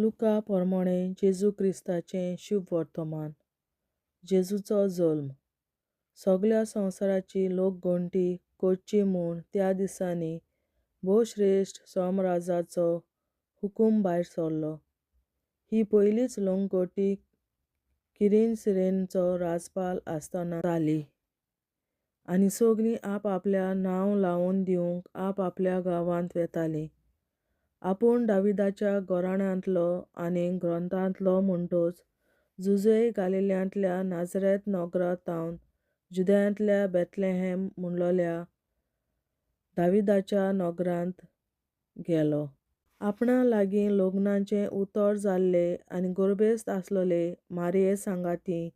लुका प्रमाणे जेजू क्रिस्ताचें शुभ वर्तमान. जेजूचो जल्म. सगळ्या संवसाराची लोकगणती करची म्हूण त्या दिसांनी भोव श्रेश्ठ सोमराजाचो हुकूम भायर सरलो. ही पयलीच लोकगणती किरीन सिरेनचो राजपाल आसतना जाली आनी सगळीं आपआपल्या नांव लावन दिवंक आपआपल्या गांवांत वेतालीं. आपूण दाविदाच्या घराण्यांतलो आनी ग्रंथांतलो म्हणटच जुजय गालिल्यांतल्या नाजरेत नगरांतावन जुदयांतल्या बेथलेहेम म्हणलोल्या दाविदाच्या नगरांत गेलो. आपणा लागीं लग्नाचें उतर जाल्ले आनी गर्भेस्त आसलोले मारये सांगाती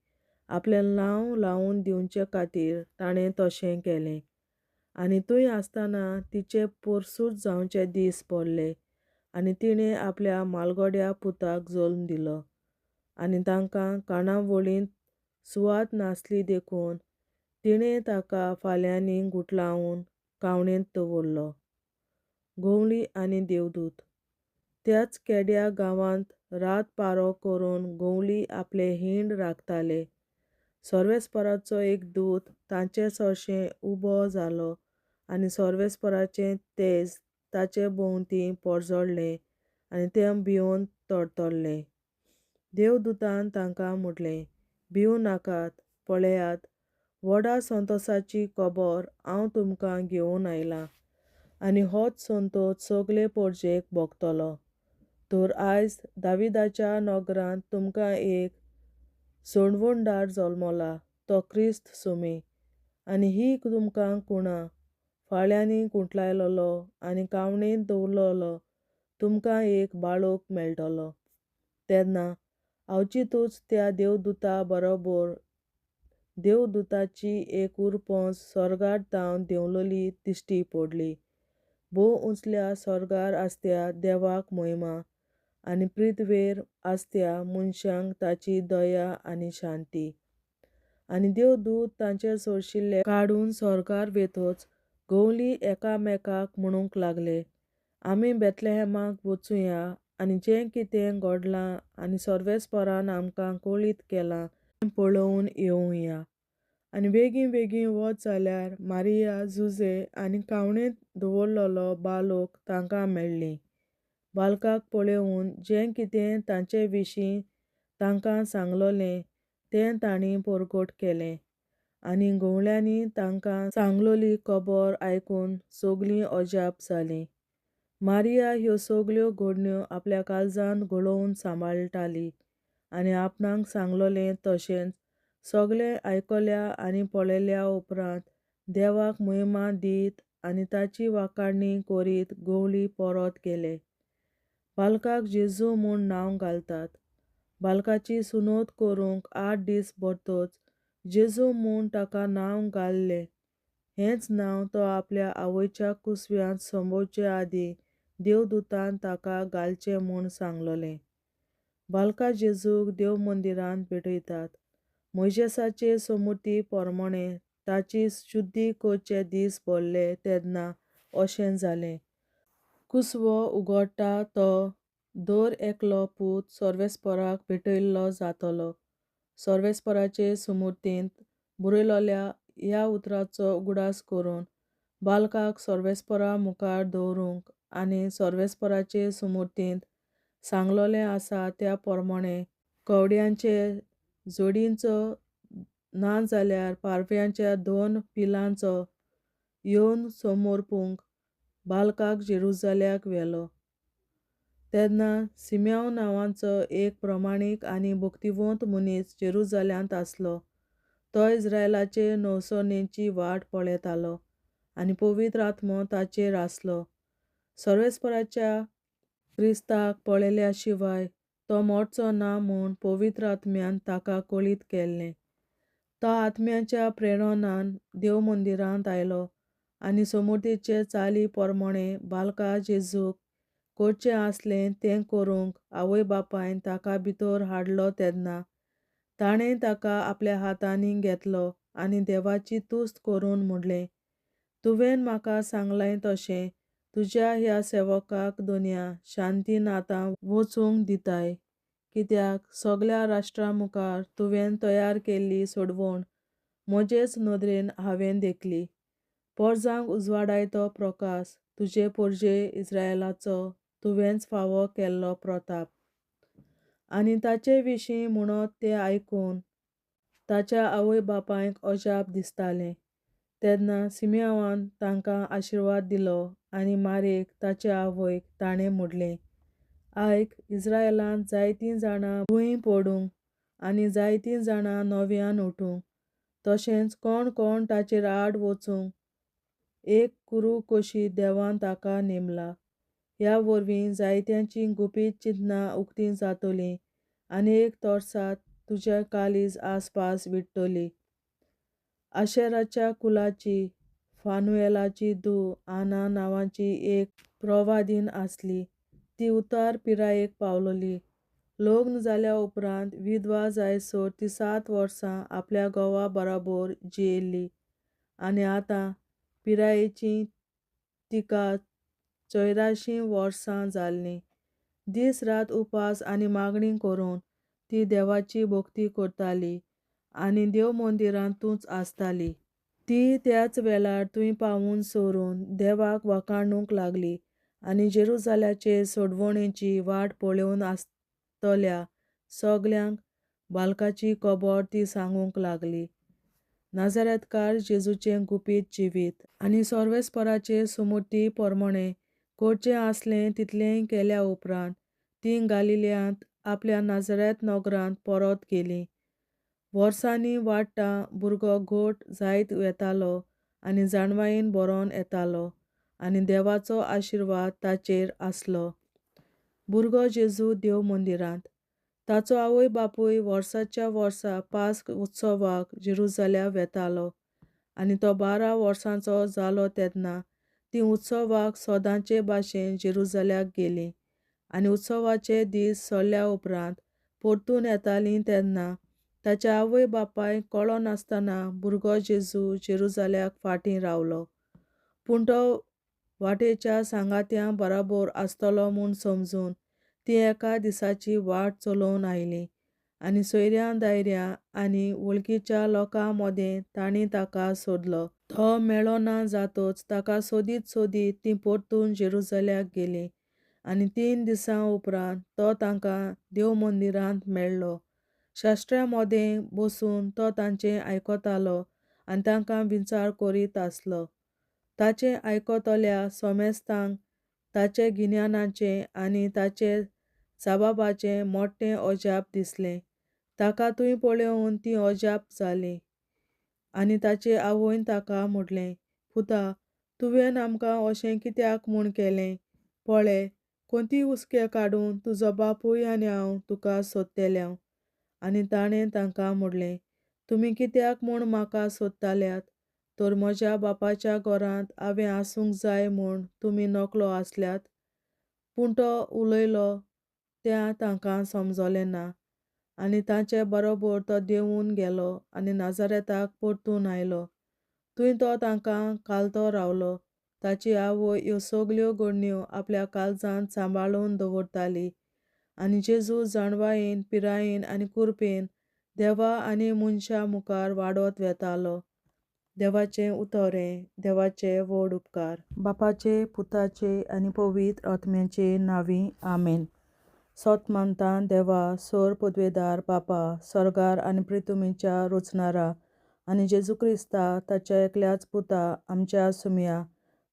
आपलें नांव लावन दिवचे खातीर ताणें तशें केलें. आनी थंय आसतना तिचें परसूत जावचे दीस पडले आनी तिणें आपल्या मालगड्या पुताक जल्म दिलो. आनी तांकां कार्नावळींत सुवात नासली देखून तिणें ताका फाल्यांनी गुटलावन कावणेंत दवरलो. गवळी आनी देवदूत. त्याच केड्या गांवांत रात पारो करून गवळी आपले हिंड राखताले. सर्वेस्पराचो एक दूत तांचे सरशें उबो जालो आनी सर्वेस्पराचें तेज ताचे भोंवतणी पडजडलें आनी ते भिवन तडतडले. देवदूतान तांकां म्हटलें, भिवूं नाकात, पळयात, व्हडा संतोशाची खबर हांव तुमकां घेवन आयलां आनी होच संतोश सगळे परजेक भोगतलो. तर आयज दाविदाच्या नगरांत तुमकां एक सोडवणदार जल्मला, तो क्रिस्त सुमी. आनी ही तुमकां खुणां. फाल्यांनी गुटलायलोलो आनी कावणेंत दवरलोलो तुमकां एक बाळक मेळटलो. तेन्ना अवचितूच त्या देवदूता बरोबर देवदूताची एक उरपस स्वर्गांत धांवन देंवलोली दिश्टी पडली. भोव उंचल्या स्वर्गार आसत्या देवाक महिमा आनी पृथ्वेर आसत्या मनशांक ताची दया आनी शांती. आनी देवदूत तांचेर सरशिल्ले काडून स्वर्गार वेतच गवळी एकामेकाक म्हणूंक लागले, आमी बेथलेहेमाक वचुया आनी जें कितें घडलां आनी सर्वेस्परान आमकां कळीत केलां तें पळोवन येवुया. आनी बेगीन बेगीन वच जाल्यार मारिया, जुजे आनी कावणेंत दवरलोलो बाळक तांकां मेळ्ळी. बाळकाक पळोवन जें कितें तांचे विशीं तांकां सांगलोलें तें तांणी परगट केलें. आनी गवळ्यांनी तांकां सांगलोली खबर आयकून सगळीं अजाप जालीं. मारिया ह्यो सगळ्यो घडण्यो आपल्या काळजांत घोळोवन सांबाळटाली आनी आपणाक सांगलोलें तशेंच सगळें आयकल्या आनी पळयल्या उपरांत देवाक महिमा दीत आनी ताची वाखाणणी करीत गवळी परत गेले. बाळकाक जेजू म्हूण नांव घालतात. बाळकाची सुनोत करूंक 8 दीस भरतच जेजू म्हूण ताका नांव घाल्लें. हेंच नांव तो आपल्या आवयच्या कुसव्यांत संभोवचे आदीं देवदूतान ताका घालचें म्हूण सांगलोलें. बाळका जेजूक देव मंदिरांत भेटयतात. मोइशेसाचे समृती प्रमाणें ताची शुद्धी करचे दीस पडले तेन्ना अशें जालें. कुसवो उगडटा तो दर एकलो पूत सर्वेस्पराक भेटयल्लो जातलो. सर्वेस्पराचे समृतींत बरयलोल्या ह्या उतरांचो उगडास करून बाळकाक सर्वेस्परा मुखार दवरूंक आनी सर्वेस्पराचे समृतींत सांगलोलें आसा त्या प्रमाणें कवड्यांचे जोडींचो नाजाल्यार पारव्यांच्या 2 पिलांचो येवन समर्पूंक बाळकाक जेरुसलेमाक व्हेलो. तेन्ना सिमेओन नांवाचो एक प्रमाणीक आनी भक्तिवंत मनीस जेरुसलेमांत आसलो. तो इस्रायेलाचे नवसरणेची वाट पळयतालो आनी पवित्र आत्मो ताचेर आसलो. सर्वेस्पराच्या क्रिस्ताक पळयल्या शिवाय तो मरचो ना म्हूण पवित्र आत्म्यान ताका कळीत केल्लें. तो आत्म्याच्या प्रेरणान देव मंदिरांत आयलो आनी समृतीचे चाली प्रमाणें बाळका जेजूक करचें आसलें तें करूंक आवय बापायन ताका भितर हाडलो तेन्ना ताणें ताका आपल्या हातांनी घेतलो आनी देवाची तुस्त करून म्हणलें, तुवें म्हाका सांगलां तशें तुज्या ह्या सेवकाक दोनया शांतीन आतां वचूंक दिताय, कित्याक सगळ्या राष्ट्रां मुखार तुवें तयार केल्ली सोडवण म्हजेच नदरेन हांवें देखली. पोरजांक उजवाडाय तो प्रकाश, तुजे पोरजे इस्रायेलाचो तुवेंच फावो केल्लो प्रताप. आनी ताचे विशीं म्हणत तें आयकून ताच्या आवय बापायक अजाप दिसतालें. तेन्ना सिमेओन तांकां आशिर्वाद दिलो आनी मारेक ताचे आवयक ताणें म्हणलें, आयक, इस्रायेलांत जायतीं जाणां भुंय पडूंक आनी जायतीं जाणां नव्यान उठूंक, तशेंच कोण कोण ताचेर आड वचूंक एक कुरू कशी देवान ताका नेमला. ह्या वरवीं जायत्यांचीं गुपीत चिंतनां उक्तीं जातलीं आनी एक तोरसात तुजें काळीज आसपास विटतली. आशेराच्या कुलाची फानुएलाची धूव आना नांवाची एक प्रवादीन आसली. ती उतार पिरायेक पावलोली. लग्न जाल्या उपरांत विधवा जायसर ती 7 वर्सां आपल्या घोवा बराबर जियेली आनी आतां पिरायेचीं तिका 84 वर्सां जाल्लीं. दीस रात उपास आनी मागणी करून ती देवाची भोक्ती करताली आनी देव मंदिरांतूच आसताली. ती त्याच वेळार थंय पावून सरून देवाक वखाणूंक लागली आनी जेरुसालेमाचे सोडवणेची वाट पळोवन आसतल्या सगळ्यांक बालकाची खबर ती सांगूंक लागली. नाझारेथकार जेजूचें गुपीत जिवीत आनी सर्वेस्पराचे सुमती प्रमाणें करचें आसलें तितलें केल्या उपरांत ती गालिल्यांत आपल्या नाझारेथ नगरांत परत गेली. वर्सांनी वाडटा भुरगो घट जायत वेतालो आनी जाणवायेन बरोन येतालो आनी देवाचो आशिर्वाद ताचेर आसलो. भुरगो जेजू देव मंदिरांत. ताचो आवय बापूय वर्साच्या वर्सा पास्क उत्सवाक जेरुसालेम वेतालो आनी तो 12 वर्सांचो जालो तेन्ना ती उत्सवाक सदांचे भाशेन जेरुसालेम गेली आनी उत्सवाचे दीस सोडल्या उपरांत परतून येतालीं तेन्ना ताच्या आवय बापायक कळो नासतना भुरगो जेजू जेरुसालेमाक फाटीं रावलो. पूण तो वाटेच्या सांगात्यां बराबर आसतलो म्हूण समजून ती एका दिसाची वाट चलोवन आयली आनी सोयऱ्यां दायऱ्यां आनी वळखीच्या लोकां मदें तांणी ताका सोदलो. तो मेळ्ळो ना जातच ताका सोदीत सोदीत तीं परतून जेरुसालेमाक गेलीं आनी 3 दिसां उपरांत तो तांकां देव मंदिरांत मेळ्ळो. शास्त्रां मदें बसून तो तांचें आयकतालो आनी तांकां विचार करीत आसलो. ताचें आयकतल्या सोमेस्तांक ताचे गिन्यानाचें आनी ताचे जाबाबाचें मोठें अजाप दिसलें. ताका थंय पळोवन तीं अजाप जालीं आनी ताचे आवयन ताका म्हणलें, पुता, तुवें आमकां अशें कित्याक म्हूण केलें? पळय, कोंती हुस्के काडून तुजो बापूय आनी हांव तुका सोदतेल्यांव. आनी ताणें तांकां म्हणलें, तुमी कित्याक म्हूण म्हाका सोदताल्यात? तर म्हज्या बापाच्या घरांत हांवें आसूंक जाय म्हूण तुमी नकळो आसल्यात? पूण तो उलयलो तें तांकां समजलें ना. आनी तांचे बरोबर तो देंवून गेलो आनी नाझारेथाक परतून आयलो. थंय तो तांकां कालतो रावलो. ताची आवय ह्यो सगळ्यो घडण्यो आपल्या काळजांत सांबाळून दवरताली आनी जेजू जाणवायेन पिरायेन आनी कुरपेन देवा आनी मनशां मुखार वाडत वेतालो. देवाचें उतोरें. देवाचे व्हड उपकार. बापाचे, पुताचे आनी पवित्र आत्म्याचे नांवीं. आमेन. सोत मानतां देवा, सर पदवेदार बापा, सर्गार आनी पृथ्वीच्या रचणारा आनी जेजू क्रिस्ता ताच्या एकल्याच पुता आमच्या सुमया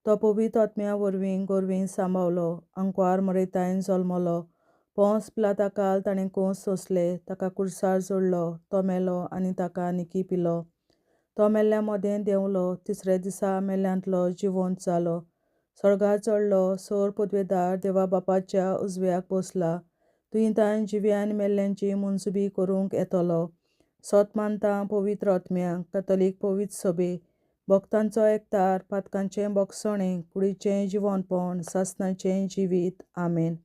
तो पवित्र आत्म्या वरवीं गोरवीं सांबावलो, अंकवार मरयतायन जल्मलो, पोंस पिलाताकाल ताणें कोंस सोंसले, ताका कुर्सार जोडलो, तो मेलो आनी ताका निकी पिलो. तो मेल्ल्या मदें देंवलो, तिसऱ्या दिसा मेल्ल्यांतलो जिवंत जालो, सर्गार चडलो, सर पदवेदार देवा बापाच्या उजव्याक बसला, थंय ताणें जिव्या आनी मेल्ल्यांची मनसुबी करूंक येतलो. सोत मानतां पवित्र आत्म्यांक, कॅथॉलिक पवित्र सभे, भक्तांचो एकठार, पातकांचें भोगसणें, कुडीचें जिवंतपण, सासणाचें जिवीत. आमेन.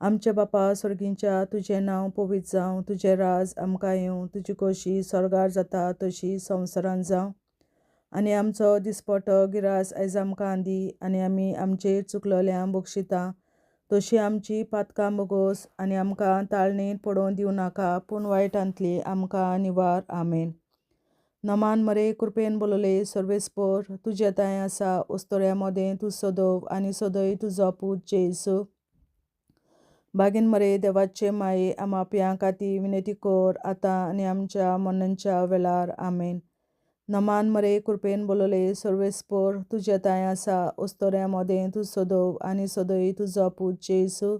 आमचे बापा सर्गींच्या, तुजें नांव पवित्र जावं, तुजें राज आमकां येवं, तुजी खोशी सर्गार जाता तशी संवसारांत जावं. आनी आमचो दिसपटो गिरास आयज आमकां दी, आनी आमी आमचेर चुकलोल्यांक बक्षिता. तशी आमची पातकां बोगोस आनी आमकां ताळणेत पडोवन दिवं नाका, पूण वायटांतली आमकां निवार. आमेन. नमान मरे कृपेन बोलोले सर्वेस्पोर, तुजे ताय आसा उस्तोऱ्या मोदें तूं सोदोव आनी सोदय तुजो पूत जेसू. बागीन मरे देवाचे माये आमाप्यां खातीर विनंती कोर, आतां आनी आमच्या मरणाच्या वेळार. आमेन. नमान मरे कृपेन बोलोले सर्वेस्पोर, तुजे ताय आसा उस्तोऱ्या मोदें तूं सोदोव आनी सोदय तुजो पूत जेसू.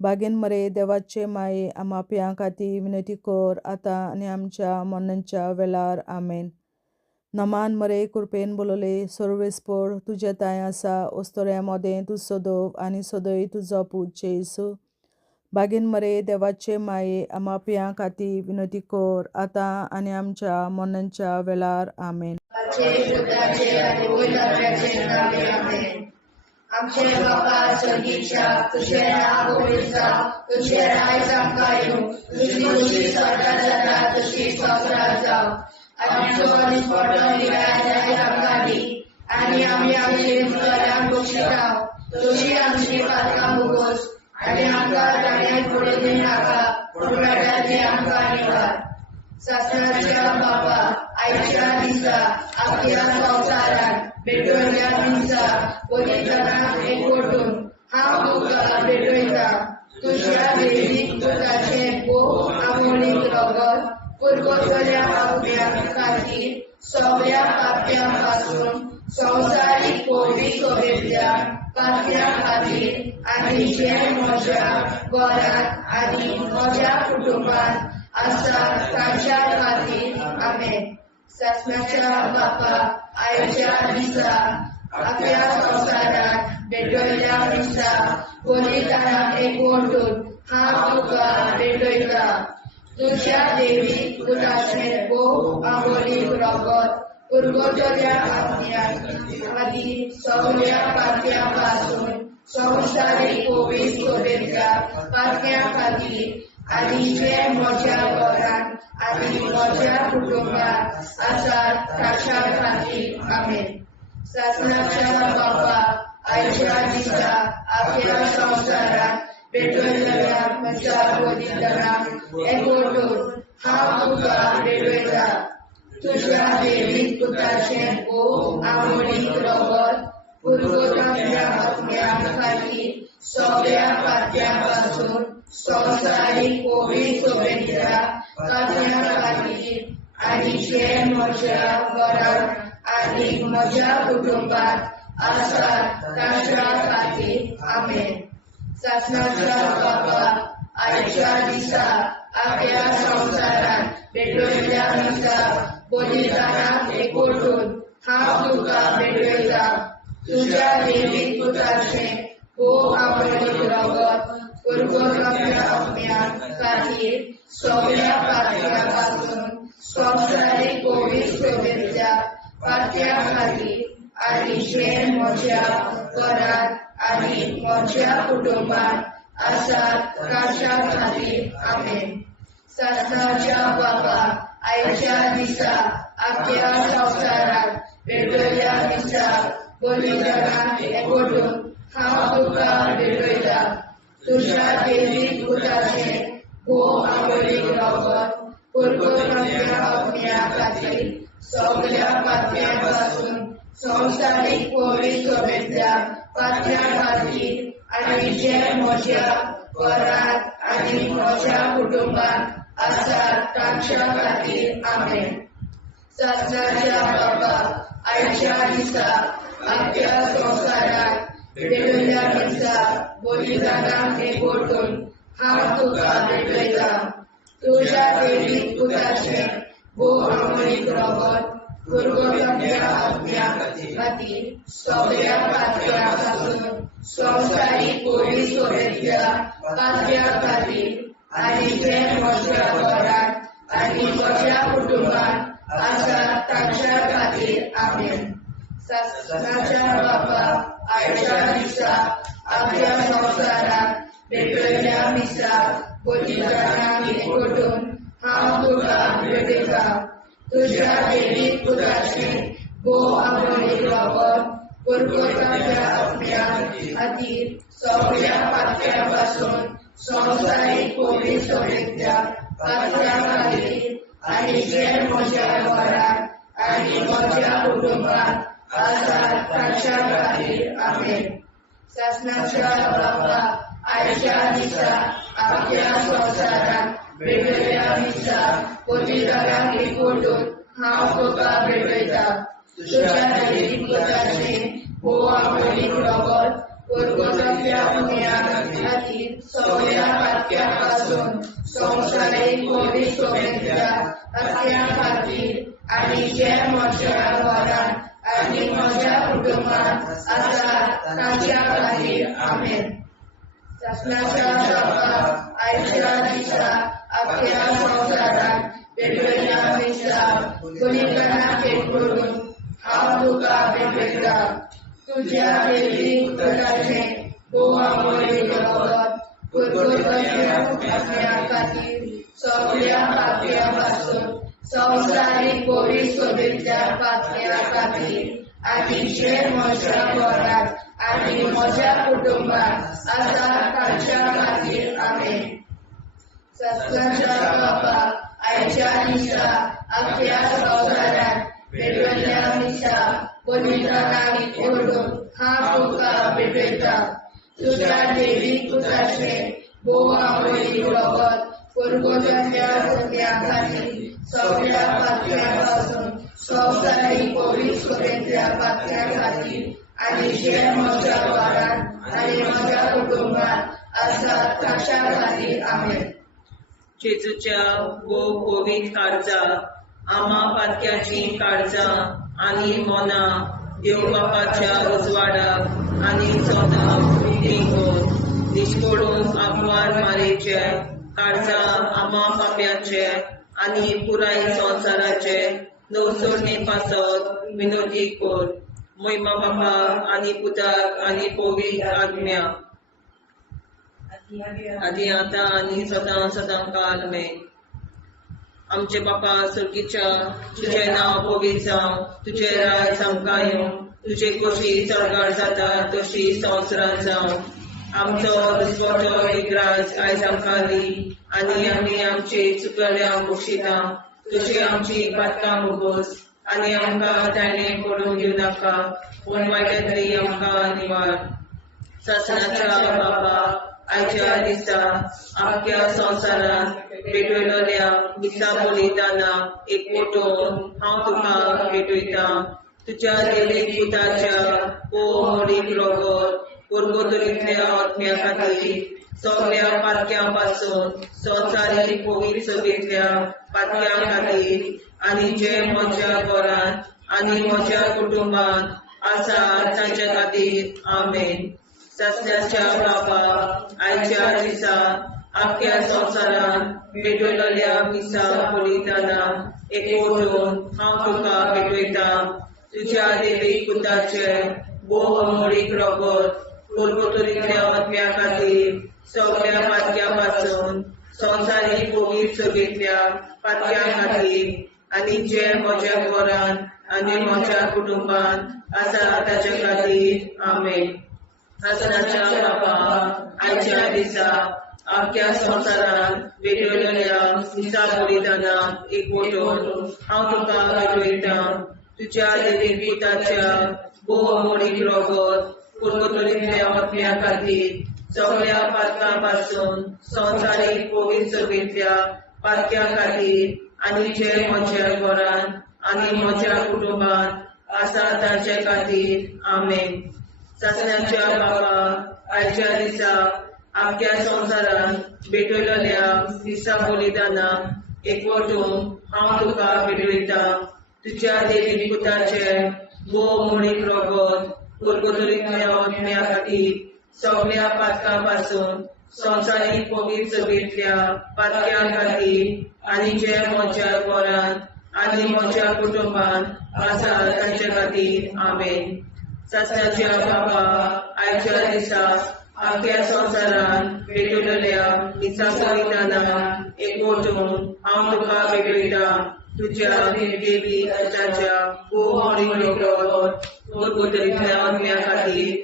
बागीन मरे देवाचे माये आमाप्यां खातीर विनंती कोर, आतां आनी आमच्या मरणाच्या वेळार. आमेन. नमान मरे कृपेन बोलोले सर्वेस्पोर, तुजे ताय आसा उस्तोऱ्या मोदें तूं सोदोव आनी सोदय तुजो पूत जेसू. बागीन मरे देवाचे माये आमाप्यां खातीर विनंती कोर, आतां आनी आमच्या मरणाच्या वेळार. आमेन. आमचे बापा स्वर्गीच्या, तुझे नाव पवित्र जावं, तुझे राज आमकां येवं, तुझी खुशी स्वर्गात जाता तशी संवसारात जावं. आनी आमचो दिसपटो गिरास आयज आमकां दी, आनी आमी आमचे चुकलोल्यांक बक्षिता. तशी आमची पातकां बोगोस आनी आमकां ताळणेत पडोवन दिवं नाका, पूण वायटांतली आमकां निवार. सासणाच्या बापा, आयच्या दिसा आख्या संवसारांत भेटवयल्या दिसा पवित्रांक एकवटून हांव तुका भेटयता. तुज्या दैवीक पुताचें भोव आमोणीक रगत पुरगोटल्या पापण्यांक खातीर सगळ्या पाप्यां पासून संवसारीक पवित्र सोबेतल्या पाप्यां खातीर आनी जे म्हज्या घरांत आनी म्हज्या कुटुंबांत आसा तांच्या खातीर. आमेन. सासणाच्या बापा, आयच्या दिसा आख्या संवसारांत भेटवयल्या दिसा पवित्रांक एकवटून हांव तुका भेटयता. तुज्या दैवीक पुताचें भोव आमोणीक रगत पुरगोटल्या पापण्यांक खातीर सगळ्या पाप्यां पासून संवसारीक पवित्र सोबेतल्या पाप्यां खातीर आनी जे म्हज्या घरांत आनी म्हज्या कुटुंबांत आसात तांच्या खातीर. आमेन. सासणाच्या बापा, आयच्या दिसा आख्या संवसारांत भेटवयल्या म्हज्या पवित्रांक एकवटून हांव तुका भेटयता. तुज्या दैवीक पुताचें भोव आमोणीक रगत पुरगोटल्या पापण्यांक खातीर सगळ्या पाप्यां पासून संवसारीक पवित्र सोबेतल्या पाप्यां खातीर आनी जे म्हज्या घरांत आनी म्हज्या कुटुंबांत आसात तांच्या खातीर. आमेन. सासणाच्या बापा, आयच्या दिसा आख्या संवसारांत भेटवयल्या दिसा पवित्रांक एकवटून हांव तुका भेटयता. तुज्या दैवीक पुताचें भोव आमोणीक रगत पुरगोटल्या पापण्यांक खातीर सगळ्या पाप्यां पासून संवसारीक पवित्र सोबेतल्या पाप्यां खातीर आनी जे म्हज्या घरांत आनी म्हज्या कुटुंबांत आसात तांच्या खातीर. आमेन. सासणाच्या बापा, आयच्या दिसा आख्या संवसारांत भेटवयल्या दिसा पवित्रांक एकवटून हांव तुका भेटयता. तुज्या दैवीक पुताचें भोव आमोणीक रगत पुरगोटल्या पापण्यांक खातीर सगळ्या पाप्यां पासून संवसारीक पवित्र सोबेतल्या पाप्यां खातीर आनी जे म्हज्या घरांत आनी म्हज्या कुटुंबांत आसात तांच्या खातीर. आमेन. सासणाच्या बापा, आयच्या दिसा आख्या संवसारांत भेटवयल्या दिसा पवित्रांक एकवटून हांव तुका भेटयता. तुज्या दैवीक पुताचें भोव आमोणीक रगत पुरगोटल्या पापण्यांक खातीर सगळ्या पाप्यां पासून संवसारीक पवित्र सोबेतल्या पाप्यां खातीर आनी जे म्हज्या घरांत आनी म्हज्या कुटुंबांत आसात तांच्या खातीर. आमेन. सासणाच्या बापा, आयच्या दिसा आख्या संवसारांत भेटवयल्या दिसा पवित्रांक एकवटून हांव तुका भेटयता. तुज्या दैवीक पुताचें भो आमोरी रगत पुरगोताच्या आत्म्या खातीर सगळ्या पातळ्यांपासून संवसारीक कोवीड सभेच्या पातळ्या खातीर आनी जे म्हज्या घरांत आनी म्हज्या कुटुंबात आसात तांच्या खातीर आमेन. शासनाच्या बाबा आयच्या दिसा आपल्या संवसारांत वेगवेगळ्या दिसा पवित्रांक एकवटून हांव तुका भेटयता. तुज्या दैवीक पुताचें भोव आमोलीक रगत पुरगोताच्या पुण्या खातीर सगळ्या पातक्यां पासून संवसारीक कोवीड सभेच्या पातक्यां खातीर आनी जे म्हज्या घरांत आनी म्हज्या कुटुंबात आसात तांच्या खातीर आमेन. शासनाच्या बाबा आयच्या दिसा आपल्या संवसारांत वेगवेगळ्या दिसा बलिदानाक एकवटून हांव तुका भेटयता. तुज्या दैवीक पुताचें भोव आमोलीक रगत पुरगोताच्या पुण्या खातीर सगळ्या पातळ्यां पासून संवसारीक कोवीड सभेच्या पातळ्या खातीर आनी जे म्हज्या घरांत आनी म्हज्या कुटुंबात आसात तांच्या खातीर आमेन. शासनाच्या बाबा आयच्या दिसा आपल्या संवसारांत वेगवेगळ्या दिसा बलिदानाक एकवटून हांव तुका भेटयता. तुज्या दैवीक पुताचें भोव आमोलीक रगत पुरगोताच्या पुण्या खातीर सगळ्या पातळ्यां पासून संवसारीक कोवीड सभेच्या पातळ्या खातीर आनी जे म्हज्या घरांत आनी म्हज्या कुटुंबात आसात तांच्या खातीर आमेन. जेजूच्या भोव कोवीड काळजां आमा पातक्याची काळजां आनी मोना देव बापाच्या उजवाडाक आनी सदां उक्ती कर. निश्कोडून आग्वार मारेचे काळजां आमा पाप्याचे आनी पुराय संवसाराचे नवसोडणे पासत विनोदी कर. महिमा बापा आनी पुताक आनी पवित्र आत्म्या आदी आतां आनी सदां सदां काल आमेन. आमचे बापा सर्गीच्या तुजें नांव पवित्र जावं, तुजें राज आमकां येवं, तुजे कशी सरकार जाता तशी संवसारांत जावं. आमचो दिसवटो एक राज आयज आमकां दी आनी आमी आमचे चुकल्यांक बक्षिता. तुजी आमची पातकां मुगोस आनी आमकां ताणें पडूंक दिवं नाका, पूण वायटांतली आमकां निवार. शासनाच्या बाबा आयच्या दिसा आख्या संवसारांत भेटयलोल्या दिसा बलिदानाक एकवटून हांव तुका भेटयता. तुज्या दैवीक पुताच्या भोव आमोलीक रगत पुरगोताच्या आत्म्या खातीर सगळ्या पातक्यां पासून संवसारीक कोवीड सभेच्या पातक्यां खातीर आनी जे म्हज्या घरांत आनी म्हज्या कुटुंबात आसात तांच्या खातीर आमेन. शासनाच्या बाबा आयच्या दिसा आख्या संवसारांत भेटयलोल्या दिसा बलिदानाक एकवटून हांव तुका भेटयता. तुज्या दैवीक पुताचे भोव आमोलीक रगत पुरगोताच्या आत्म्या खातीर सगळ्या पातक्यां पासून संवसारीक कोवीड सभेच्या पातक्यां खातीर आनी जे म्हज्या घरांत आनी म्हज्या कुटुंबात आसा ताचे खातीर आमेन. शासनाच्या बाबा आयच्या दिसा आख्या संवसारांत भेटयलोल्या दिसा बलिदानाक एकवटून हांव तुका भेटयता. तुज्या दैवीक पुताच्या भोव आमोलीक रगत पुरगोताच्या आत्म्या खातीर सगळ्या पातकां पासून संवसारीक कोवीड सभेच्या पातक्यां खातीर आनी जे म्हज्या घरांत आनी म्हज्या कुटुंबात आसा तांचे खातीर आमेन. शासनाच्या बाबा आयच्या दिसा आख्या संवसारांत भेटयलोल्या दिसा बलिदानाक एकवटून हांव तुका भेटयता. तुज्या दैवीक पुताचे भोव आमोलीक रगत पुरगोताच्या आत्म्या खातीर सगळ्या पातकां पासून संवसारीक कोवीड सभेच्या पातक्यां खातीर आनी जे म्हज्या घरांत आनी म्हज्या कुटुंबात आसा तांचे खातीर आमेन. शासनाच्या बाबा आयच्या दिसा आख्या संवसारांत भेटयलोल्या दिसा बलिदानाक एकवटून हांव तुका भेटयता. तुझ्या देवी त्याच्या गोमडी गोतरीतल्या आत्म्या खातीर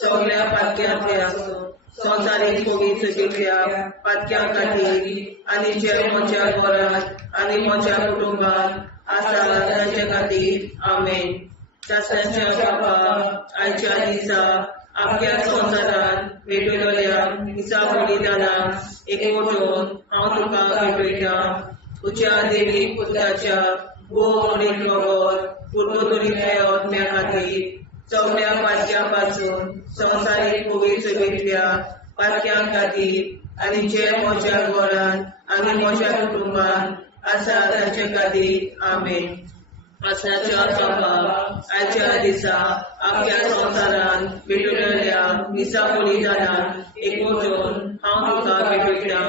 सगळ्या पातक्यांतले आसूं संवसारीक पवित्रतेच्या पातक्यां खातीर आनी जे म्हज्या घरांत आनी म्हज्या कुटुंबांत आसा तांचे खातीर आमेन. शास्त्राच्या बाबा आयच्या दिसा आपल्या संवसारांत भेटयलेल्या दिसा बलिदानाक एकवटून हांव तुका भेटयता. तुज्या देवी पुत्राच्या गोमडीक रगत पुर्वतरीतल्या आत्म्या खातीर सगळ्या पातक्यां पासून संवसारीक पवित्रतेच्या पातक्यां खातीर आनी जे म्हज्या घरांत आनी म्हज्या कुटुंबांत आसा तांचे खातीर आमेन. आसनाच्या बाबा आयच्या दिसा आपल्या संवसारांत भेटयलेल्या दिसा बलिदानाक एकवटून हांव तुका भेटयता.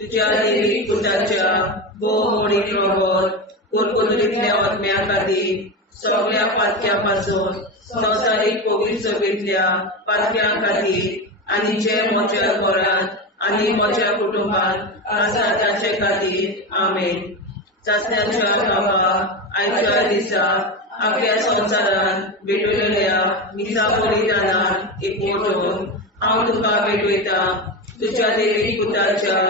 तुज्या देवी पुत्राच्या गोमडीक रगत पुर्वतरीतल्या आत्म्या खातीर सगळ्या पातक्यां पासून संवसारीक पवित्रतेच्या पातक्यां खातीर आनी जे म्हज्या घरांत आनी म्हज्या कुटुंबांत आसा तांचे खातीर आमेन. चाचण्याच्या बाबा आयच्या दिसा आपल्या संवसारांत भेटयलेल्या दिसा बलिदानाक एकवटून हांव तुका भेटयता. तुज्या देवी पुत्राच्या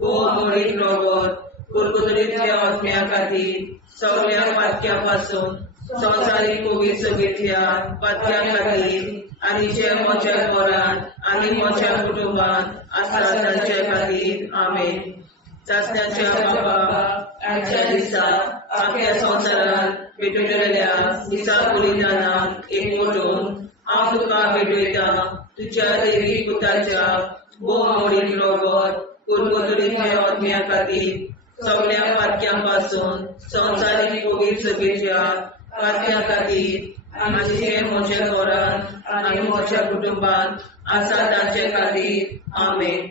गोमडीक रगत पुर्वतरीतल्या आत्म्या खातीर सगळ्या पातक्यां पासून संवसारीक पवित्रतेच्या पातक्यां खातीर आनी जे म्हज्या घरांत आनी म्हज्या कुटुंबांत आसा तांचे खातीर आमेन. चाचण्याच्या बाबा आयच्या दिसा आपल्या संवसारांत भेटयलेल्या दिसा बलिदानाक एकवटून हांव तुका भेटयता. तुज्या देवी पुत्राच्या गोमडीक रगत पुर्वतरीतल्या आत्म्या खातीर सगळ्या पातक्यां पासून संवसारीक पवित्रतेच्या पातक्यां खातीर आनी जे म्हज्या घरांत आनी म्हज्या कुटुंबांत आसा तांचे खातीर आमेन.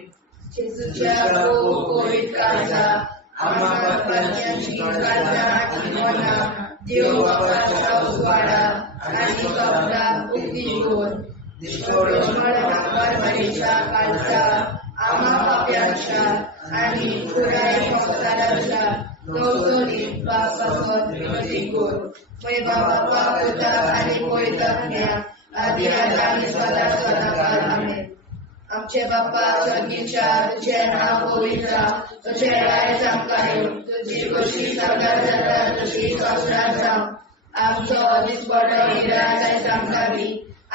जेजूच्या पवित्र काळजा आम्हा पातकांची काळजा आनी मना देव बापाच्या उजवाडा आनी सगळा उक्ती करून परमेच्या काळजा आम्हा पाप्यांच्या आनी पुराय संवसाराच्या गवसणीत बापावर विनंती कर. मैबा बापा पुता आनी पवित्रात्म्या आदी आनी सदा सदाकाळ आमेन. आमचे बाप्पा स्वर्गीच्या तुझे नाव पवित्र तुझे राय आमकां येवं तुजी कशी सगळ्यात जाता तशी संवसारांत जावं. आमचो दिसपडो हिराय आयज आमकां दी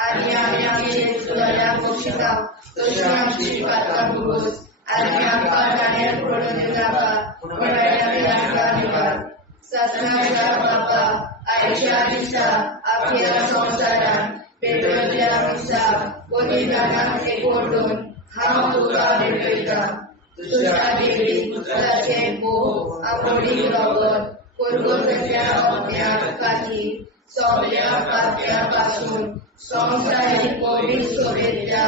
आनी आमी आमचे सुदाऱ्यांक बक्षिता तशी आमची पातकां भोगोस आनी आमकां गाणेर पडून दिवनाका पूण आमी आमकां निवार. ससनाच्या बापा आयच्या दिसा आपल्या संवसारांत भेटयल्ल्या दिसा बलिदानाक एकवटून हांव तुका भेटयता. तुज्या देवी पुत्राचे गोमडीक रगत पुर्वतरीतल्या आत्म्या खातीर सगळ्या पातक्यां पासून संवसारीक पवित्रतेच्या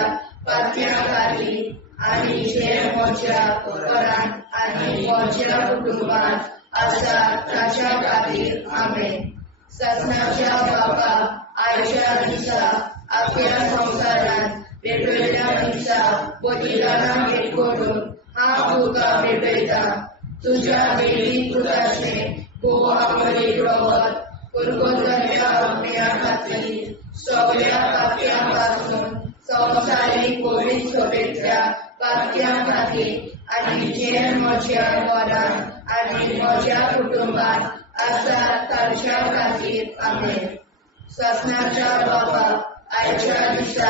पातक्यां खातीर आनी जे म्हज्या घरांत आनी म्हज्या कुटुंबांत आसा ताच्या खातीर आमेन. ससनाच्या बापा आयच्या दिसा आपल्या संवसारांत भेटयल्ल्या दिसा बलिदानाक एकवटून हांव तुका भेटयता. तुज्या देवी पुत्राचे गोमडीक रगत पुर्वतरीतल्या आत्म्या खातीर सगळ्या पातक्यां पासून संवसारीक पवित्रतेच्या पातक्यां खातीर आनी जे म्हज्या घरांत आनी म्हज्या कुटुंबांत आसा तांच्या खातीर आमेन. ससनाच्या बापा आयच्या दिसा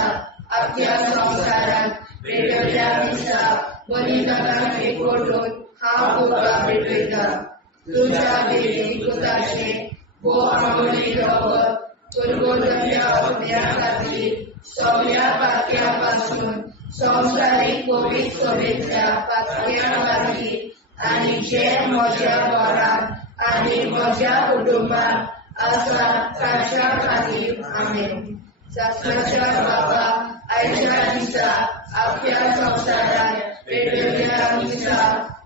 आपल्या संवसारांत भेटयल्ल्या दिसा बलिदानाक एकवटून हांव तुका भेटयता. तुज्या देवी पुत्राचे गोमडीक रगत पुर्वतरीतल्या आत्म्या खातीर सगळ्या पातक्यां पासून संवसारीक पवित्रतेच्या पातक्यां खातीर आनी जे म्हज्या घरांत आनी म्हज्या कुटुंबांत आसा तांच्या खातीर आमेन. ससनाच्या बापा आयच्या दिसा आपल्या संवसारांत भेटयल्ल्या दिसा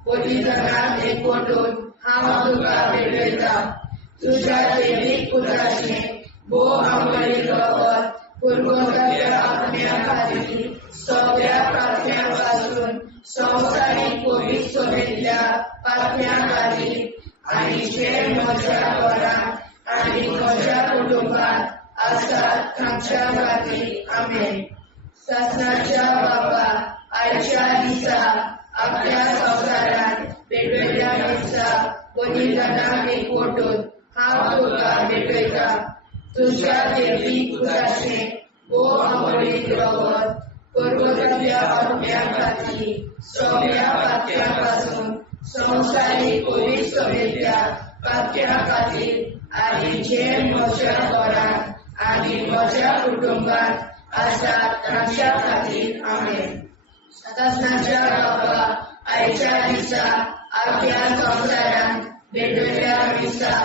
बलिदानाक एकवटून हांव तुका भेटयता. तुज्या देवी पुत्राचे गोमडीक रगत पुर्वतरीतल्या आत्म्या खातीर सगळ्या पातक्यां पासून संवसारीक पवित्रतेच्या पातक्यां खातीर आनी जे म्हज्या घरांत आनी म्हज्या कुटुंबात आसात तांच्या खातीर आमेन. सासणाच्या बाबा, आयच्या दिसा आपल्या संवसारांत भेटयल्या दिसा बलिदानाक एकवटून हांव तुका भेटयता. तुज्या देवीक पुताचें भोव आवडीक रगत परगतल्या आत्म्या खातीर सगळ्या पात्यां पासून संवसारीक पवित्रतेच्या पात्यां खातीर आनी जे म्हज्या घरांत आनी म्हज्या कुटुंबात आसात तांच्या खातीर आमेन. सासणाच्या बाबा, आयच्या दिसा आपल्या संवसारांत भेटयल्या दिसा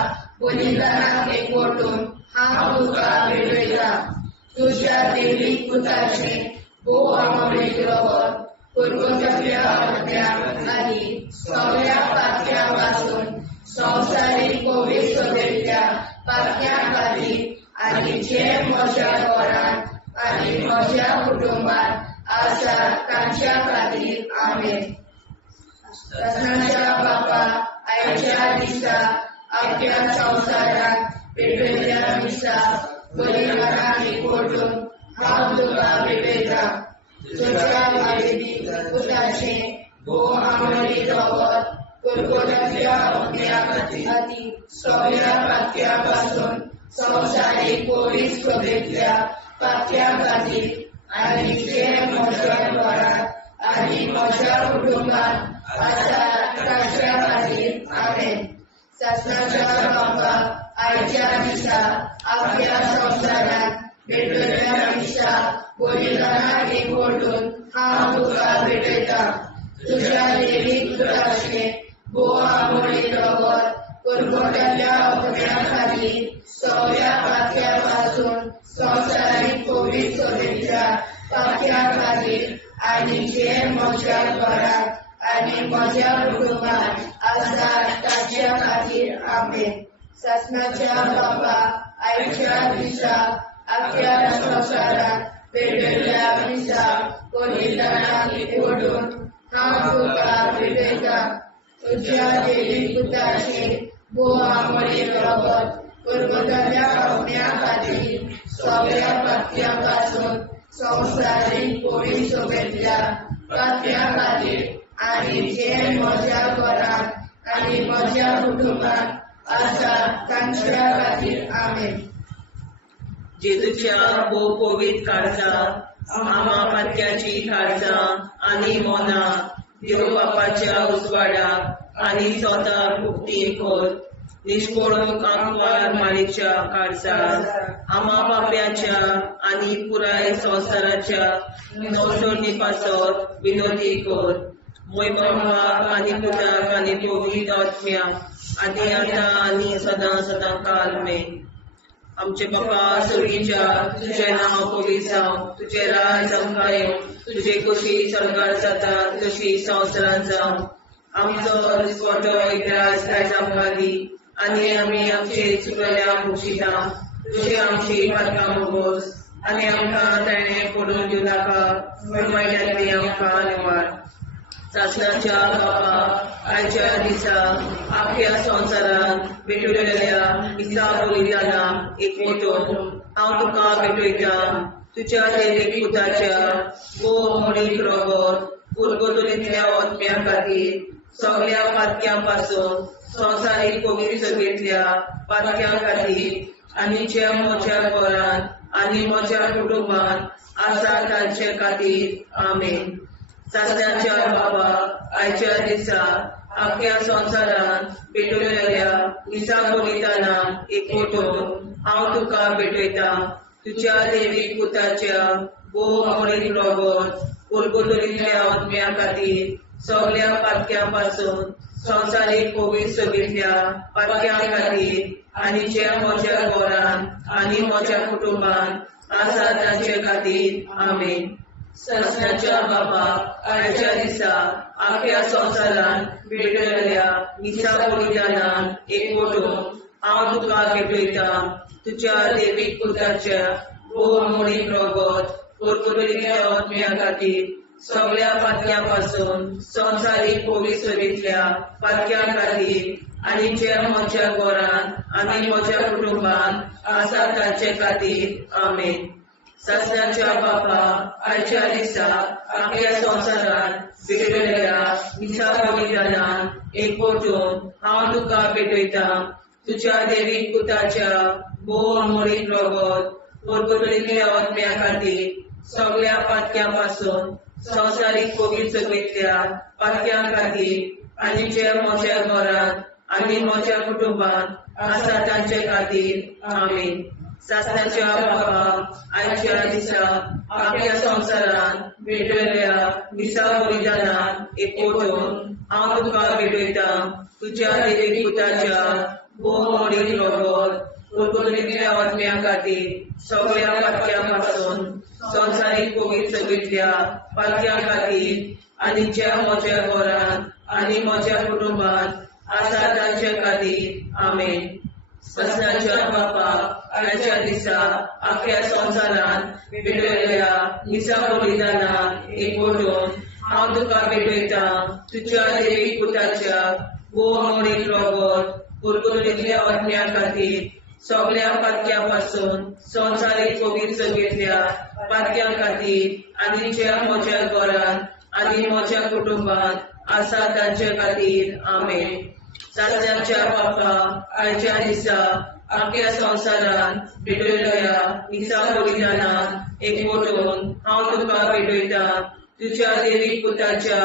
बलिदानाक एकवटून हांव तुका भेटयता. तुज्या देवीक पुताचें भोव आवडीक रगत परगतल्या आत्म्या आनी सगळ्या पात्यां पासून संवसारीक पवित्रतेच्या पात्यां खातीर आनी जे म्हज्या घरांत आनी म्हज्या कुटुंबात आसात तांच्या खातीर आमेन. सासणाच्या बाबा, आयच्या दिसा आपल्या संवसारांत भेटयल्या दिसा बलिदानाक एकवटून हांव तुका भेटयता. तुज्या देवीक पुताचें भोव आवडीक रगत परगतल्या आत्म्या खातीर सगळ्या पात्यां पासून संवसारीक पवित्रतेच्या पात्यां खातीर आनी जे म्हज्या घरांत आनी म्हज्या कुटुंबात आसात तांच्या खातीर आमेन. सासणाच्या बाबा, आयच्या दिसा आपल्या संवसारांत भेटयल्या दिसा बलिदानाक एकवटून हांव तुका भेटयता. तुज्या देवीक पुताचें भोव आवडीक रगत परगतल्या आत्म्या खातीर सगळ्या पात्यां पासून संवसारीक पवित्रतेच्या पात्यां खातीर आनी जे म्हज्या घरांत आनी म्हज्या कुटुंबात आसात तांच्या खातीर आमेन. सासणाच्या बाबा, आयच्या दिसा आपल्या संवसारांत भेटयल्या दिसा बलिदानाक एकवटून हांव तुका भेटयता. तुज्या देवीक पुताचें भोव आवडीक रगत परगतल्या आत्म्या खातीर सगळ्या पात्यां पासून संवसारीक पवित्रतेच्या पात्यां खातीर आनी जे म्हज्या घरांत आनी म्हज्या कुटुंबात आसात तांच्या खातीर आमेन. जेजूच्या भोव पवित्र काळजांत आमा पात्याची काळजां आनी मोना देव बापाच्या उजवाडाक आनी स्वता मुक्ती खोल निष्कोळूक आंकवार माळेच्या काळजांत आमा बाप्याच्या आनी पुराय संवसाराच्या नवसोडणी पासत विनोदी कोर. मोय बापाक आनी पुताक आनी पवित्र आत्म्या आदी आतां आनी सदां सदां काल मेन. आमचे बापा सर्गीच्या, तुझें नांव पवित्र जावं, तुजें राज आमकां येवं, तुजी कशी स्वर्गार जाता तशी संवसारांत जावं. आमचो दिसवटो एकदांच आयज आमकां दी आनी आमी आमचे चुकयल्यांक मुक्षिता. तुजी आमची पातकां भोगोस आनी आमकां ताणें पडून दिवं नाका, पण वायट्यांतली आमकां निवार. सासणाच्या बाबा, आयच्या दिसा आपल्या संवसारांत भेटयल्या दिसा बलिदानाक एकवटून हांव तुका भेटयता. तुज्या देवीक पुताच्या भोव आवडीक रगत परगतल्या आत्म्या खातीर सगळ्या पात्यां पासून संवसारीक पवित्रतेच्या पात्यां खातीर आनी जे म्हज्या घरांत आनी म्हज्या कुटुंबात आसात तांचे खातीर आमेन. सासणाच्या बाबा, आयच्या दिसा आपल्या संवसारांत भेटयल्या दिसा बलिदानाक एकवटून हांव तुका भेटयता. तुज्या देवीक पुताच्या भोव आवडीक रगत परगतल्या आत्म्या खातीर सगळ्या पात्यां पासून संवसारीक पवित्रतेच्या पात्यां खातीर आनी जे म्हज्या घरांत आनी म्हज्या कुटुंबात आसात तांचे खातीर आमेन. सासणाच्या बाबा, आयच्या दिसा आपल्या संवसारांत भेटयल्या दिसा बलिदानाक एकवटून हांव तुका भेटयता. तुज्या देवीक पुताच्या भोव आवडीक रगत परगतल्या आत्म्या खातीर सगळ्या पातक्यापासून संवसारीक पवित्रतेंतल्या पातक्या खातीर आनी जे म्हज्या घरांत आनी म्हज्या कुटुंबांत आसा तांचे खातीर आमेन. ससण्याच्या बापा, आयच्या दिसा आख्या संवसारांत भेटलेल्या मिसा बलिदानान एकवटून हांव तुका भेटयता. तुज्या देवीक पुताच्या भोव अमोलीक रगत परगटलेल्या आत्म्या खातीर सगळ्या पातक्यापासून संवसारीक पवित्रतेंतल्या पातक्या खातीर आनी जे म्हज्या घरांत आनी म्हज्या कुटुंबांत आसा तांचे खातीर आमेन. ससण्याच्या बापा, आयच्या दिसा आख्या संवसारांत भेटलेल्या मिसा बलिदानान एकवटून हांव तुका भेटयता. तुज्या देवीक पुताच्या भोव अमोलीक रगत परगटलेल्या आत्म्या खातीर सगळ्या पातक्यापासून संवसारीक पवित्रतेंतल्या पातक्या खातीर आनी ज्या म्हज्या घरांत आनी म्हज्या कुटुंबांत आसा तांचे खातीर आमेन. ससण्याच्या बापा, आयच्या दिसा आख्या संवसारांत भेटलेल्या मिसा बलिदानान एकवटून हांव तुका भेटयता. तुज्या देवीक पुताच्या भोव अमोलीक रगत परगटलेल्या आत्म्या खातीर सगळ्या पातक्यापासून संवसारीक पवित्रतेंतल्या पातक्या खातीर आनी ज्या म्हज्या घरांत आनी म्हज्या कुटुंबांत आसा तांचे खातीर आमेन. ससण्याच्या बापा, आयच्या दिसा आख्या संवसारांत भेटलेल्या मिसा बलिदानान एकवटून हांव तुका भेटयता. तुज्या देवीक पुताच्या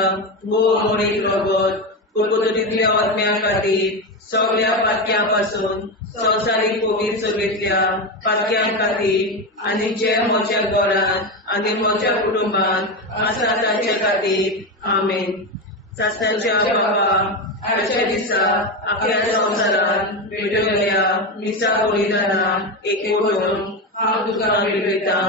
भोव अमोलीक रगत परगटलेल्या आत्म्या खातीर सगळ्या पातक्यापासून संवसारीक पवित्रतेंतल्या पातक्या खातीर आनी जे म्हज्या घरांत आनी म्हज्या कुटुंबांत आसा तांचे खातीर आमेन. ससण्याच्या बापा, आयच्या दिसा आख्या संवसारांत भेटलेल्या मिसा बलिदानान एकवटून हांव तुका भेटयता.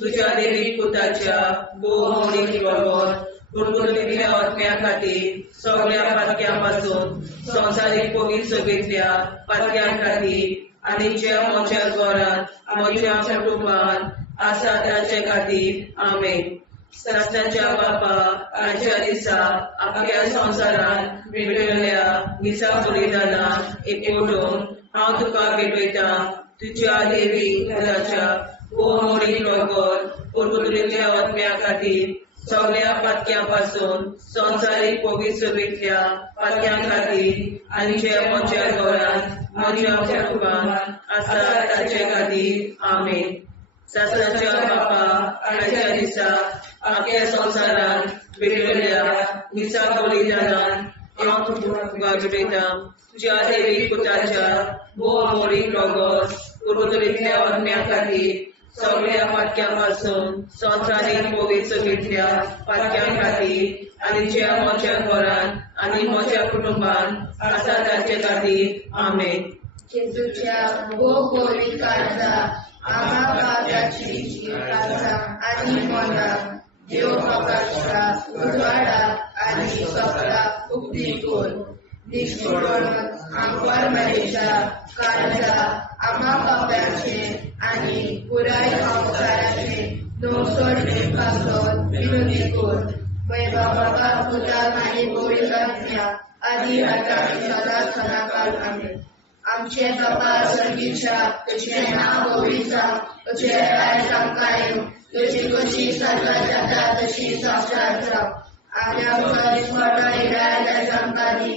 तुज्या देवीक पुताच्या भोव अमोलीक रगत परगटलेल्या आत्म्या खातीर सगळ्या पातक्यापासून संवसारीक पवित्रतेंतल्या पातक्या खातीर आनी जे म्हज्या घरांत म्हज्या कुटुंबांत आसा तांचे खातीर आमेन. ससण्याच्या बापा, आयच्या दिसा आख्या संवसारांत भेटलेल्या मिसा बलिदानान एकवटून हांव तुका भेटयता. तुज्या देवीक पुताच्या भोव अमोलीक रगत परगटलेल्या आत्म्या खातीर सगळ्या पातक्यापासून संवसारीक पवित्रतेंतल्या पातक्या खातीर आनी जे म्हज्या घरांत म्हज्या कुटुंबांत आसा तांचे खातीर आमेन. ससण्याच्या बापा, आयच्या दिसा आख्या संवसारांत भेटलेल्या मिसा बलिदानान हांव तुका भेटयता. तुज्या देवीक पुताच्या भोव अमोलीक रगत परगटलेल्या आत्म्या खातीर सगळ्या पातक्यापासून संवसारीक पवित्रतेंतल्या पातक्या खातीर आनी जे म्हज्या घरांत आनी म्हज्या कुटुंबांत आसा तांचे खातीर आमेन. जेजूच्या भोव पवित्र काळजा आम्हा पावजाची काळजा आनी मोनाक देव प्रकाशा उजवाडा आनी सपला उक्ती कोर. निष्ठुरण आमकां मेळेच्या काळजा आम्हा पाप्याचे आनी पुराय संवसाराचे नवसोडे पासत विनोदी कोर. वैभवाका पुताक आनी पवित्र आत्म्या आदी आतां आनी सदांच सदांकाळ आमेन. आमचे बापा सर्गीच्या तुझे नाव पवित्र तुझे राज आमकां तुझी कशी स्वर्गात जाता तशी संवसारांत जावं. आनी आमकां दिसपट्टो इराय आमकां दी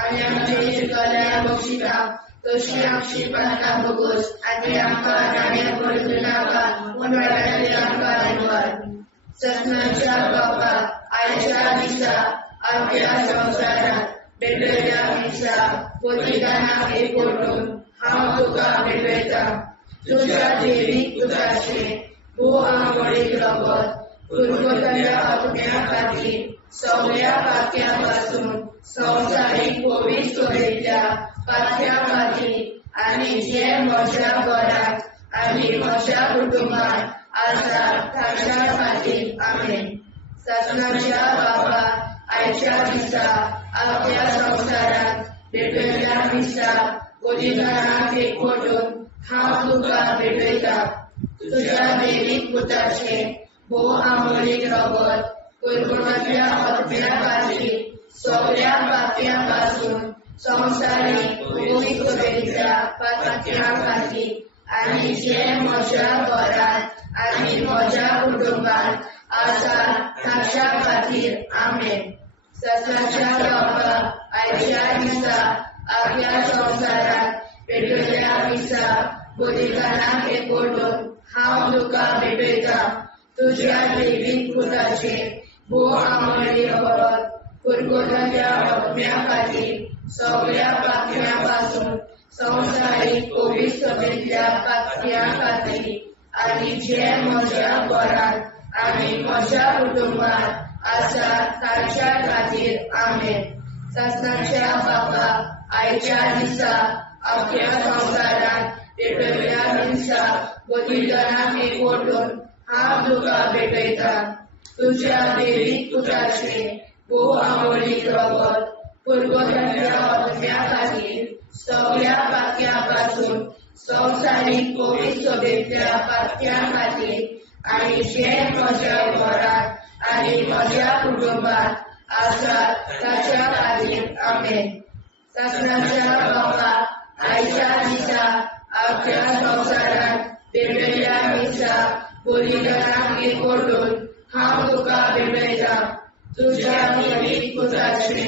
आनी आमचे इश्टगल्या बक्षिता तशी आमची प्रार्थना भोगोस आनी आमकां नाण्या पडूं नाका पूण वायटांतल्यान आमकां वाचय. ससण्याच्या बापा, आयच्या दिसा आख्या संवसारांत भेटलेल्या मिसा बलिदानाक एकवटून हांव तुका भेटयता. तुज्या देवीक पुताचे भोव अमोलीक रगत परगटलेल्या आत्म्या खातीर सगळ्या पातक्यापासून संवसारीक पवित्रतेंतल्या पातक्या खातीर आनी जे म्हज्या घरांत आनी म्हज्या कुटुंबांत आसा तांच्या खातीर आमेन. ससण्याच्या बापा, आयच्या दिसा आख्या संवसारांत भेटलेल्या मिसा बलिदानाक एकवटून हांव तुका भेटयता. तुज्या देवीक पुताचे भोव अमोलीक रगत कुरकुरातल्या आत्म्या खातीर सगळ्या पापयांपासून संवसारीक पवित्रतेच्या पातक्या खातीर आनी जे म्हज्या घरांत आनी म्हज्या कुटुंबात आसा ताच्या खातीर आमेन. सत्याच्या बाबा आयच्या दिसा आख्या संवसारात पेटयल्या दिसा बलिदानाक एकवटून हांव तुका भेटयता तुज्या दैवीक पुताचे भोव आमळे परत कुरकुरातल्या आत्म्या खातीर सगळ्या पापयांपासून संवसारीक पवित्रतेच्या पातक्या खातीर आनी जे म्हज्या घरांत आनी म्हज्या कुटुंबात आसा ताच्या खातीर आमेन. सत्याच्या बाबा आयच्या दिसा आख्या संवसारात पेटयल्या दिसा बलिदानाक एकवटून हांव तुका भेटयता तुज्या दैवीक पुताचे भोव आमळीक रगत कुरकुरातल्या आत्म्या खातीर सगळ्या पापयांपासून संवसारीक पवित्रतेच्या पातक्या खातीर आनी जे म्हज्या घरांत आनी म्हज्या कुटुंबात आसा ताच्या खातीर आमेन. सत्याच्या बाबा आयच्या दिसा आख्या संवसारात पेटयल्या दिसा बलिदानाक एकवटून हांव तुका भेटयता तुज्या दैवीक पुताचे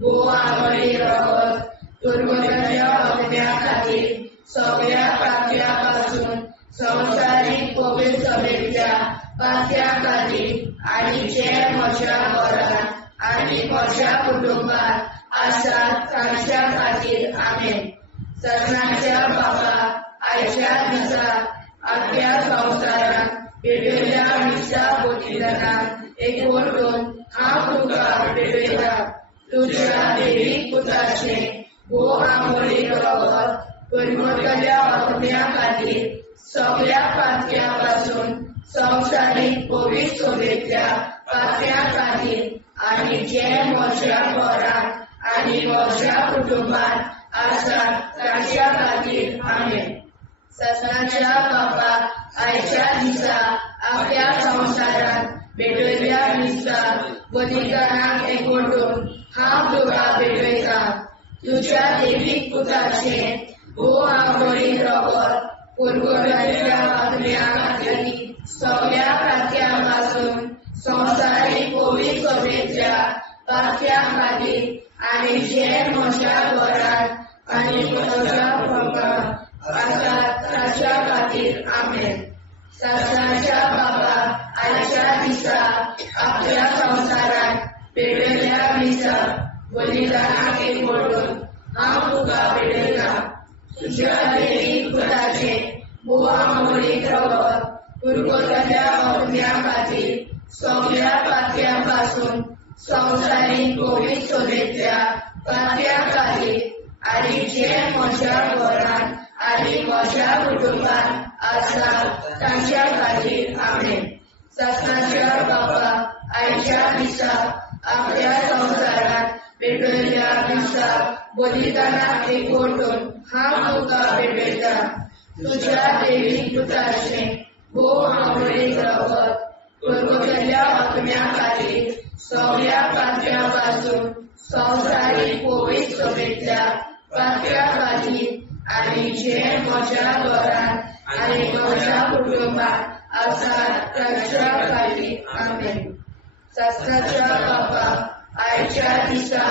भोव आमळीक रगत कुरकुरातल्या आत्म्या खातीर सगळ्या पापयांपासून संवसारीक पवित्रतेच्या पातक्या खातीर आनी जे म्हज्या घरांत आनी म्हज्या कुटुंबात आसा ताच्या खातीर आमेन. सत्याच्या बाबा आयच्या दिसा आख्या संवसारात पेटयल्या दिसा बलिदानाक एकवटून हांव तुका भेटयता तुज्या दैवीक पुताचे भोव आमळीक रगत कुरकुरातल्या आत्म्या खातीर सगळ्या पापयांपासून संवसारीक पवित्रतेच्या पातक्या खातीर आनी जे म्हज्या घरांत आनी म्हज्या कुटुंबात आसा ताच्या खातीर आमेन. सत्याच्या बाबा आयच्या दिसा आख्या संवसारात पेटयल्या दिसा बलिदानाक एकवटून हांव तुका भेटयता तुज्या दैवीक पुताचे भोव आमळीक रगत कुरकुरातल्या आत्म्या खातीर सगळ्या पापयांपासून संवसारीक पवित्रतेच्या पातक्या खातीर आनी जे म्हज्या घरांत आनी म्हज्या कुटुंबात आसा ताच्या खातीर आमेन. सत्याच्या बाबा आयच्या दिसा आख्या संवसारात पेटयल्या दिसा बलिदानाक एकवटून हांव तुका भेटयता तुज्या दैवीक पुताचे भोव आमळीक रगत कुरकुरातल्या आत्म्या खातीर सगळ्या पापयांपासून संवसारीक पवित्रतेच्या पातक्या खातीर आनी जे म्हज्या घरांत आनी म्हज्या कुटुंबात आसा ताच्या खातीर आमेन. सत्याच्या बाबा आयच्या दिसा आख्या संवसारात पेटयल्या दिसा बलिदानाक एकवटून हांव तुका भेटयता तुज्या दैवीक पुताचे भोव आमळीक रगत कुरकुरातल्या आत्म्या खातीर सगळ्या पापयांपासून संवसारीक पवित्रतेच्या पातक्या खातीर आनी जे म्हज्या घरांत आनी म्हज्या कुटुंबात आसा ताच्या खातीर आमेन. सत्याच्या बाबा आयच्या दिसा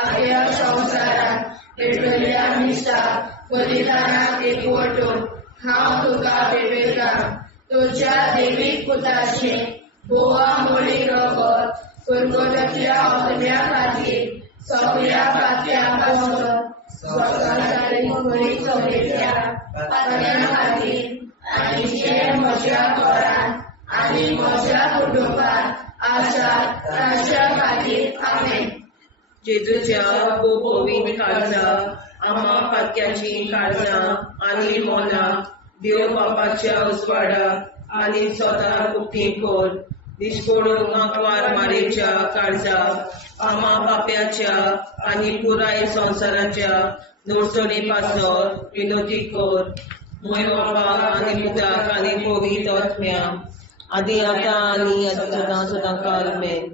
आख्या संवसारात पेटयल्या दिसा बलिदानाक एकवटून हांव तुका भेटयता तुज्या दैवीक पुताचे भोव आमळीक रगत कुरकुरातल्या आत्म्या खातीर सगळ्या पापयांपासून संवसारीक पवित्रतेच्या पातक्या खातीर आनी जे म्हज्या घरांत आनी म्हज्या कुटुंबात आसा ताच्या खातीर आमेन. जेजूच्या पवित्र काळजा आम्हा पातक्याची काळजां आनी मोना देव बापाच्या उजवाडाक आनी स्वता उक्ती कोर दिसपडून आंकवार मारेच्या काळजा आम्हा पाप्याच्या आनी पुराय संवसाराच्या नोडसणी पासर विनोदी कोर मोय बाबा आनी मुदाक आनी पवित्र आत्म्या आदी आतां आनी सदां सदां काल आमेन.